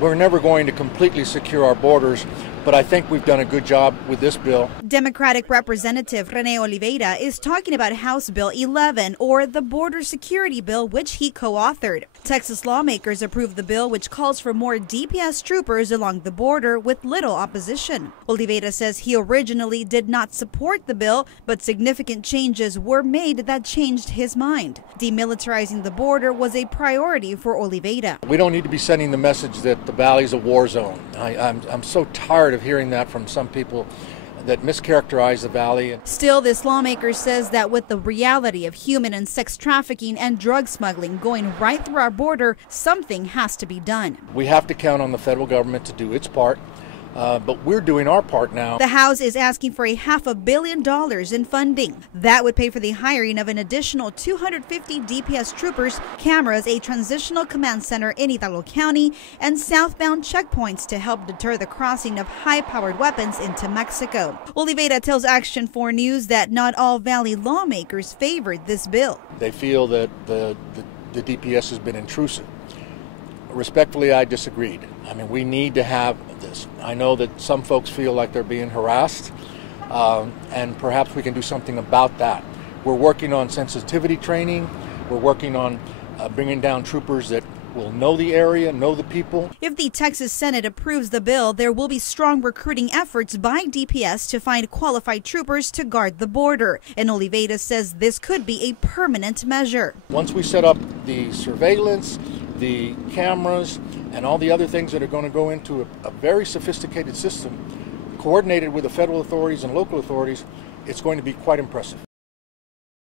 We're never going to completely secure our borders, but I think we've done a good job with this bill. Democratic Representative Rene Oliveira is talking about House Bill 11, or the Border Security Bill, which he co-authored. Texas lawmakers approved the bill, which calls for more DPS troopers along the border with little opposition. Oliveira says he originally did not support the bill, but significant changes were made that changed his mind. Demilitarizing the border was a priority for Oliveira. We don't need to be sending the message that the valley's a war zone. I'm so tired of hearing that from some people that mischaracterize the valley. Still, this lawmaker says that with the reality of human and sex trafficking and drug smuggling going right through our border, something has to be done. We have to count on the federal government to do its part. But we're doing our part now. The House is asking for $500 million in funding. That would pay for the hiring of an additional 250 DPS troopers, cameras, a transitional command center in Hidalgo County, and southbound checkpoints to help deter the crossing of high-powered weapons into Mexico. Oliveira tells Action 4 News that not all Valley lawmakers favored this bill. They feel that the DPS has been intrusive. Respectfully, I disagreed. I mean, we need to have this. I know that some folks feel like they're being harassed, and perhaps we can do something about that. We're working on sensitivity training. We're working on bringing down troopers that will know the area, know the people. If the Texas Senate approves the bill, there will be strong recruiting efforts by DPS to find qualified troopers to guard the border. And Oliveira says this could be a permanent measure. Once we set up the surveillance, the cameras, and all the other things that are going to go into a very sophisticated system, coordinated with the federal authorities and local authorities, it's going to be quite impressive.